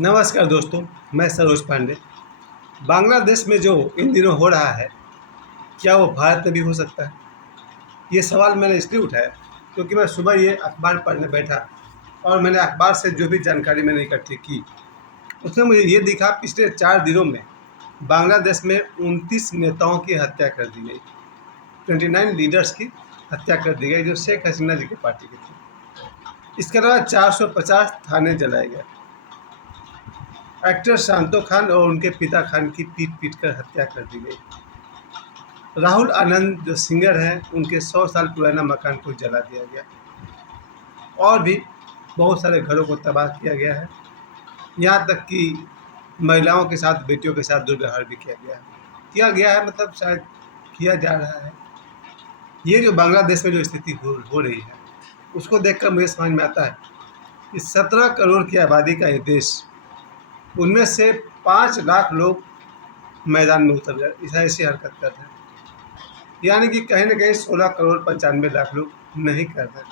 नमस्कार दोस्तों, मैं सरोज पांडे। बांग्लादेश में जो इन दिनों हो रहा है, क्या वो भारत में भी हो सकता है? ये सवाल मैंने इसलिए उठाया क्योंकि मैं सुबह ये अखबार पढ़ने बैठा और मैंने अखबार से जो भी जानकारी मैंने इकट्ठी की, उसमें मुझे ये दिखा पिछले 4 दिनों में बांग्लादेश में 29 नेताओं की हत्या कर दी गई। 29 लीडर्स की हत्या कर दी गई जो शेख हसीना जी की पार्टी के थे। इसके अलावा 450 थाने जलाए गए। एक्टर शांतो खान और उनके पिता खान की पीट पीट कर हत्या कर दी गई। राहुल आनंद जो सिंगर हैं, उनके 100 साल पुराना मकान को जला दिया गया और भी बहुत सारे घरों को तबाह किया गया है। यहाँ तक कि महिलाओं के साथ, बेटियों के साथ दुर्व्यवहार भी किया गया है, मतलब शायद किया जा रहा है। ये जो बांग्लादेश में जो स्थिति हो रही है, उसको देखकर मुझे समझ में आता है कि 17 करोड़ की आबादी का ये देश, उनमें से 5 लाख लोग मैदान में उतर गए, ऐसी हरकत कर रहे हैं। यानी कि कहीं न कहीं 16 करोड़ 95 लाख लोग नहीं कर रहे।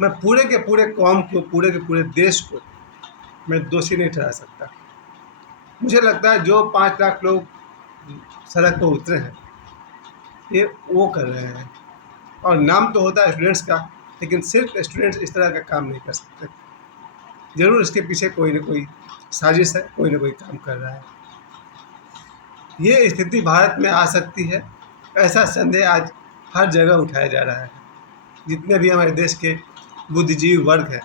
मैं पूरे के पूरे कौम को, पूरे के पूरे देश को मैं दोषी नहीं ठहरा सकता। मुझे लगता है जो 5 लाख लोग सड़क पर उतरे हैं, ये वो कर रहे हैं। और नाम तो होता है स्टूडेंट्स का, लेकिन सिर्फ स्टूडेंट्स इस तरह का काम नहीं कर सकते। ज़रूर इसके पीछे कोई न कोई साजिश है, कोई न कोई काम कर रहा है। ये स्थिति भारत में आ सकती है, ऐसा संदेह आज हर जगह उठाया जा रहा है। जितने भी हमारे देश के बुद्धिजीवी वर्ग हैं,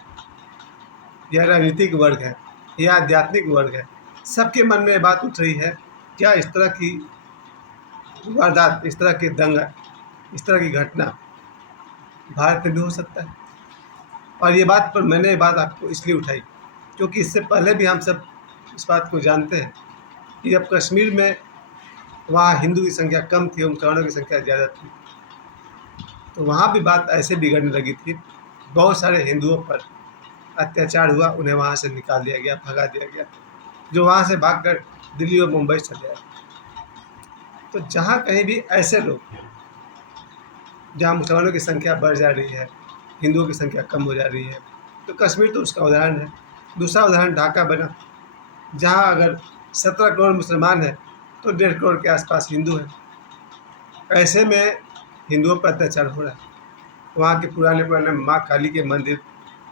या राजनीतिक वर्ग है, या आध्यात्मिक वर्ग है, सबके मन में ये बात उठ रही है, क्या इस तरह की वारदात, इस तरह के दंगा, इस तरह की घटना भारत में भी हो सकता है? और मैंने ये बात आपको इसलिए उठाई क्योंकि इससे पहले भी हम सब इस बात को जानते हैं कि जब कश्मीर में वहाँ हिंदू की संख्या कम थी और मुसलमानों की संख्या ज़्यादा थी, तो वहाँ भी बात ऐसे बिगड़ने लगी थी। बहुत सारे हिंदुओं पर अत्याचार हुआ, उन्हें वहाँ से निकाल दिया गया, भगा दिया गया, जो वहाँ से भागकर दिल्ली और मुंबई चले आए। तो जहाँ कहीं भी ऐसे लोग, जहाँ मुसलमानों की संख्या बढ़ जा रही है, हिंदुओं की संख्या कम हो जा रही है, तो कश्मीर तो उसका उदाहरण है। दूसरा उदाहरण ढाका बना, जहाँ अगर 17 करोड़ मुसलमान हैं तो 1.5 करोड़ के आसपास हिंदू हैं। ऐसे में हिंदुओं पर अत्याचार हो रहा है। वहाँ के पुराने पुराने माँ काली के मंदिर,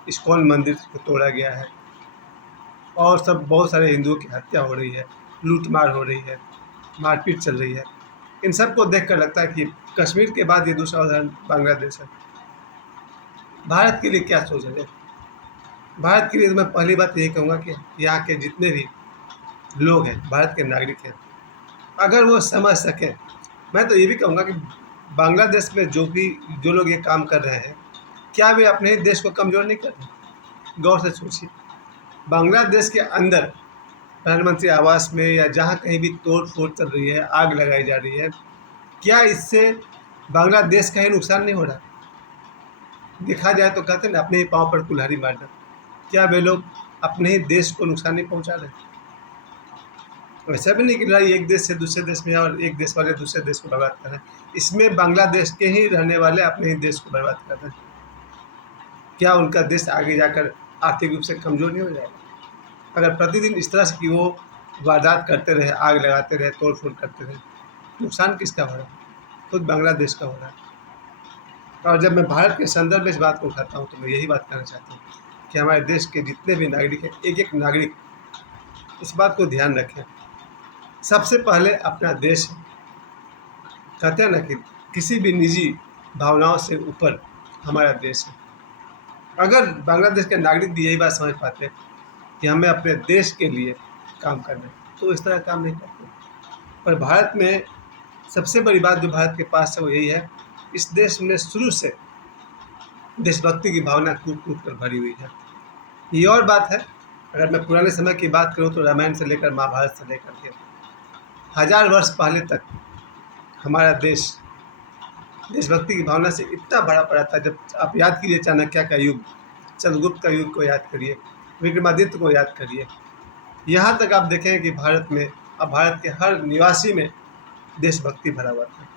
इस्कॉन मंदिर को तोड़ा गया है और सब बहुत सारे हिंदुओं की हत्या हो रही है, लूट-मार हो रही है, मारपीट चल रही है। इन सब को देखकर लगता है कि कश्मीर के बाद ये दूसरा उदाहरण बांग्लादेश है। भारत के लिए क्या सोच रहे हैं? भारत के लिए तो मैं पहली बात यही कहूँगा कि यहाँ के जितने भी लोग हैं, भारत के नागरिक हैं, अगर वो समझ सकें, मैं तो ये भी कहूँगा कि बांग्लादेश में जो लोग ये काम कर रहे हैं, क्या वे अपने ही देश को कमज़ोर नहीं कर रहे? गौर से सोचिए। बांग्लादेश के अंदर प्रधानमंत्री आवास में या जहाँ कहीं भी तोड़-फोड़ चल रही है, आग लगाई जा रही है, क्या इससे बांग्लादेश का ही नुकसान नहीं हो रहा? देखा जाए तो कहते हैं ना, अपने ही पाँव पर कुल्हाड़ी मारना। क्या वे लोग अपने ही देश को नुकसान नहीं पहुँचा रहे? ऐसा भी नहीं कि लड़ाई एक देश से दूसरे देश में है और एक देश वाले दूसरे देश को बर्बाद कर रहे हैं। इसमें बांग्लादेश के ही रहने वाले अपने ही देश को बर्बाद कर रहे हैं। क्या उनका देश आगे जाकर आर्थिक रूप से कमज़ोर नहीं हो जाएगा? अगर प्रतिदिन इस तरह से कि वो वारदात करते रहे, आग लगाते रहे, तोड़-फोड़ करते रहे, नुकसान किसका हो रहा है? खुद बांग्लादेश का हो रहा है। और जब मैं भारत के संदर्भ में इस बात को उठाता हूँ, तो मैं यही बात कहना चाहता हूँ कि हमारे देश के जितने भी नागरिक हैं, एक-एक नागरिक इस बात को ध्यान रखें। सबसे पहले अपना देश है। कहते हैं ना कि किसी भी निजी भावनाओं से ऊपर हमारा देश है। अगर बांग्लादेश के नागरिक भी यही बात समझ पाते कि हमें अपने देश के लिए काम करना है, तो इस तरह काम नहीं करते। पर भारत में सबसे बड़ी बात जो भारत के पास है वो यही है, इस देश में शुरू से देशभक्ति की भावना कूट-कूट कर भरी हुई है। ये और बात है, अगर मैं पुराने समय की बात करूँ तो रामायण से लेकर महाभारत से लेकर के 1000 वर्ष पहले तक हमारा देश देशभक्ति की भावना से इतना भरा पड़ा था। जब आप याद कीजिए चाणक्य का युग, चंद्रगुप्त का युग को याद करिए, विक्रमादित्य को याद करिए। यहाँ तक आप देखें कि भारत में, अब भारत के हर निवासी में देशभक्ति भरा हुआ था।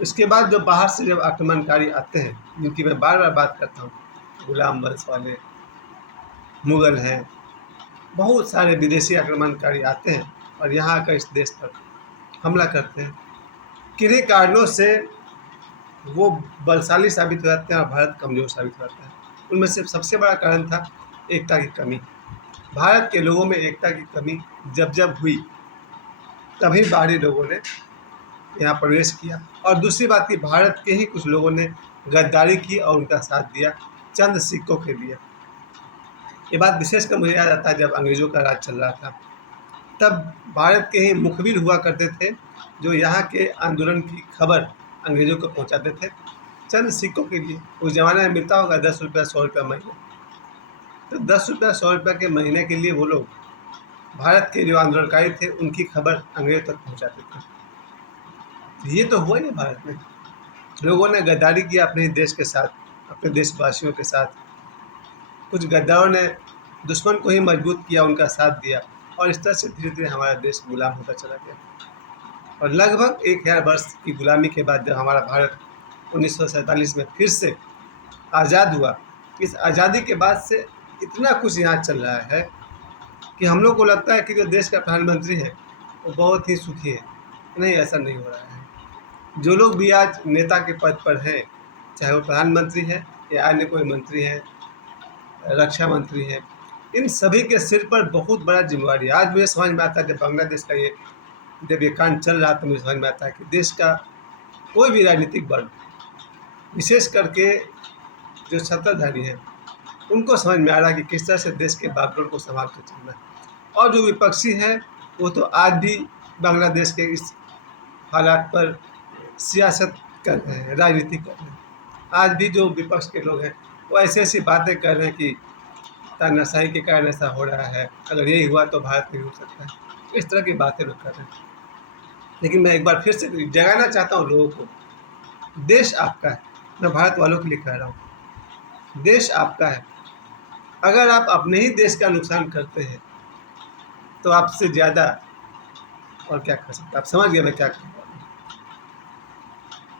इसके बाद जो बाहर से जब आक्रमणकारी आते हैं, जिनकी मैं बार-बार बात करता हूँ, गुलाम वंश वाले, मुग़ल हैं, बहुत सारे विदेशी आक्रमणकारी आते हैं और यहाँ आकर इस देश पर हमला करते हैं। किन्हीं कारणों से वो बलशाली साबित हो जाते हैं और भारत कमज़ोर साबित हो जाता है। उनमें से सबसे बड़ा कारण था एकता की कमी। भारत के लोगों में एकता की कमी जब जब हुई, तभी बाहरी लोगों ने यहाँ प्रवेश किया। और दूसरी बात कि भारत के ही कुछ लोगों ने गद्दारी की और उनका साथ दिया चंद सिक्कों के लिए। ये बात विशेषकर मुझे याद आता है जब अंग्रेज़ों का राज चल रहा था, तब भारत के ही मुखबिर हुआ करते थे जो यहाँ के आंदोलन की खबर अंग्रेज़ों को पहुँचाते थे चंद सिक्कों के लिए। उस ज़माने में मिलता होगा 10 रुपया 100 रुपया महीने, तो 10 रुपया 100 रुपया के महीने के लिए वो लोग भारत के जो आंदोलनकारी थे उनकी खबर अंग्रेज़ों तक पहुँचाते थे। ये तो हुआ ही भारत में। लोगों ने गद्दारी किया अपने देश के साथ, अपने देशवासियों के साथ। कुछ गद्दारों ने दुश्मन को ही मजबूत किया, उनका साथ दिया और इस तरह से धीरे धीरे हमारा देश गुलाम होता चला गया। और लगभग 1000 वर्ष की गुलामी के बाद जब हमारा भारत 1947 में फिर से आज़ाद हुआ, इस आज़ादी के बाद से इतना कुछ यहाँ चल रहा है कि हम लोग को लगता है कि जो देश का प्रधानमंत्री है वो बहुत ही सुखी है। नहीं, ऐसा नहीं हो रहा है। जो लोग भी आज नेता के पद पर हैं, चाहे वो प्रधानमंत्री है या अन्य कोई मंत्री है, रक्षा मंत्री है, इन सभी के सिर पर बहुत बड़ा जिम्मेवारी है। आज मुझे समझ में आता है कि बांग्लादेश का ये जब ये कांड चल रहा था, मुझे समझ में आता है कि देश का कोई भी राजनीतिक वर्ग, विशेष करके जो सत्ताधारी हैं, उनको समझ में आ रहा है कि किस तरह से देश के बागडोर को संभाल कर चलना है। और जो विपक्षी हैं वो तो आज भी बांग्लादेश के इस हालात पर सियासत कर रहे हैं, राजनीति कर रहे हैं। आज भी जो विपक्ष के लोग हैं वो ऐसी ऐसी बातें कर रहे हैं कि तानाशाही के कारण ऐसा हो रहा है, अगर यही हुआ तो भारत में हो सकता है। इस तरह की बातें लोग कर रहे हैं। लेकिन मैं एक बार फिर से जगाना चाहता हूँ लोगों को, देश आपका है। मैं भारत वालों के लिए कह रहा हूँ, देश आपका है। अगर आप अपने ही देश का नुकसान करते हैं तो आपसे ज़्यादा और क्या कर सकते हैं। आप समझ गए मैं क्या कर रहा हूँ।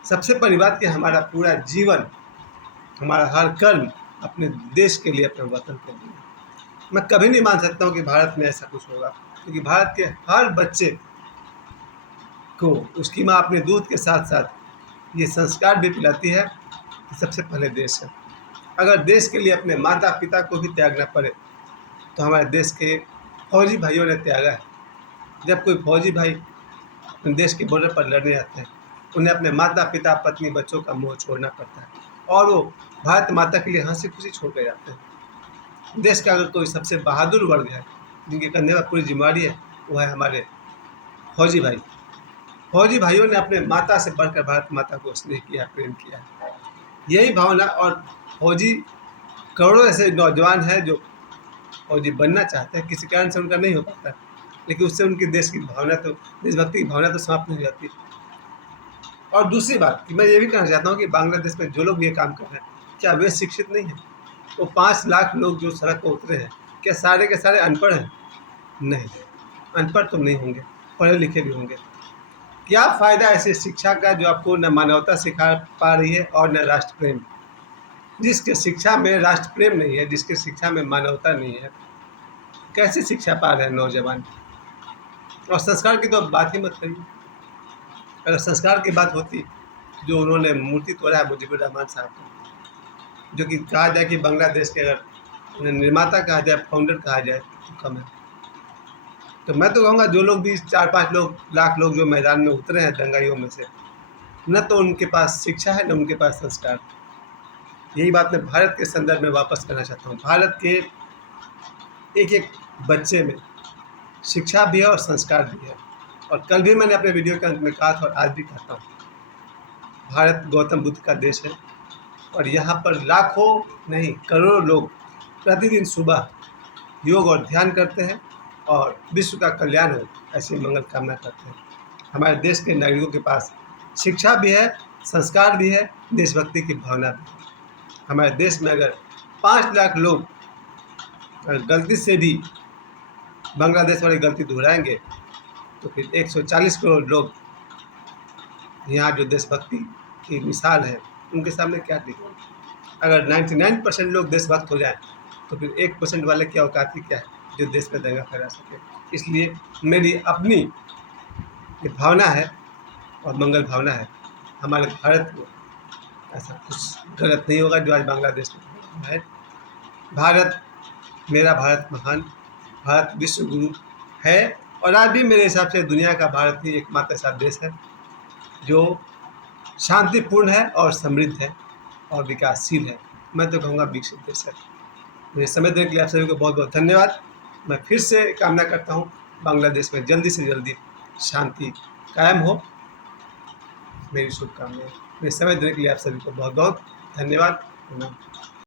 सबसे पहली बात कि हमारा पूरा जीवन, हमारा हर कर्म अपने देश के लिए, अपने वतन के लिए। मैं कभी नहीं मान सकता हूँ कि भारत में ऐसा कुछ होगा, क्योंकि भारत के हर बच्चे को उसकी माँ अपने दूध के साथ साथ ये संस्कार भी पिलाती है कि सबसे पहले देश है। अगर देश के लिए अपने माता पिता को भी त्यागना पड़े तो हमारे देश के फौजी भाइयों ने त्यागा है। जब कोई फौजी भाई अपने देश के बॉर्डर पर लड़ने आते हैं, उन्हें अपने माता पिता पत्नी बच्चों का मोह छोड़ना पड़ता है और वो भारत माता के लिए हंसी खुशी छोड़ के जाते हैं। देश का अगर कोई सबसे बहादुर वर्ग है जिनके कंधे पर पूरी जिम्मेवारी है, वो है हमारे फौजी भाई। फौजी भाइयों ने अपने माता से बढ़कर भारत माता को स्नेह किया, प्रेम किया। यही भावना, और फौजी करोड़ों ऐसे नौजवान हैं जो फौजी बनना चाहते हैं, किसी कारण से उनका नहीं हो पाता, लेकिन उससे उनकी देश की भावना तो, देशभक्ति की भावना तो समाप्त नहीं हो जाती। और दूसरी बात कि मैं ये भी कहना चाहता हूँ कि बांग्लादेश में जो लोग ये काम कर रहे हैं, क्या वे शिक्षित नहीं हैं? वो 5 लाख लोग जो सड़क पर उतरे हैं, क्या सारे के सारे अनपढ़ हैं? नहीं, अनपढ़ तो नहीं होंगे, पढ़े लिखे भी होंगे। क्या फ़ायदा ऐसी शिक्षा का जो आपको न मानवता सिखा पा रही है और न राष्ट्र प्रेम। जिसके शिक्षा में राष्ट्र प्रेम नहीं है, जिसके शिक्षा में मानवता नहीं है, कैसे शिक्षा पा रहे हैं नौजवान? और संस्कार की तो बात ही मत करिए। अगर संस्कार की बात होती, जो उन्होंने मूर्ति तोड़ा है मुजीबुर रहमान साहब को, जो कि कहा जाए कि बांग्लादेश के अगर उन्हें निर्माता कहा जाए, फाउंडर कहा जाए तो कम है। तो मैं तो कहूँगा जो लोग भी 4-5 लाख लोग जो मैदान में उतरे हैं दंगाइयों में से, न तो उनके पास शिक्षा है, न उनके पास संस्कार। यही बात मैं भारत के संदर्भ में वापस करना चाहता हूँ। भारत के एक एक बच्चे में शिक्षा भी है और संस्कार भी है। और कल भी मैंने अपने वीडियो के अंत में कहा था और आज भी कहता हूँ, भारत गौतम बुद्ध का देश है और यहाँ पर लाखों नहीं करोड़ों लोग प्रतिदिन सुबह योग और ध्यान करते हैं और विश्व का कल्याण हो ऐसी मंगल कामना करते हैं। हमारे देश के नागरिकों के पास शिक्षा भी है, संस्कार भी है, देशभक्ति की भावना भी है। हमारे देश में अगर 5 लाख लोग गलती से भी बांग्लादेश वाली गलती दोहराएंगे तो फिर 140 करोड़ लोग यहाँ जो देशभक्ति की मिसाल है उनके सामने क्या दिखेगा। अगर 99% लोग देशभक्त हो जाएं तो फिर 1% वाले की औकात ही क्या है। जो देश में दंगा फैला सके। इसलिए मेरी अपनी ये भावना है और मंगल भावना है, हमारे भारत को ऐसा कुछ गलत नहीं होगा जो आज बांग्लादेश में हो रहा है। भारत, मेरा भारत महान, भारत विश्व गुरु है और आज भी मेरे हिसाब से दुनिया का भारत ही एकमात्र ऐसा देश है जो शांतिपूर्ण है और समृद्ध है और विकासशील है। मैं तो कहूँगा विकसित देश है। मुझे समय देने के लिए आप सभी को बहुत बहुत धन्यवाद। मैं फिर से कामना करता हूँ बांग्लादेश में जल्दी से जल्दी शांति कायम हो, मेरी शुभकामनाएं। मेरे समय देने के लिए आप सभी को बहुत बहुत धन्यवाद।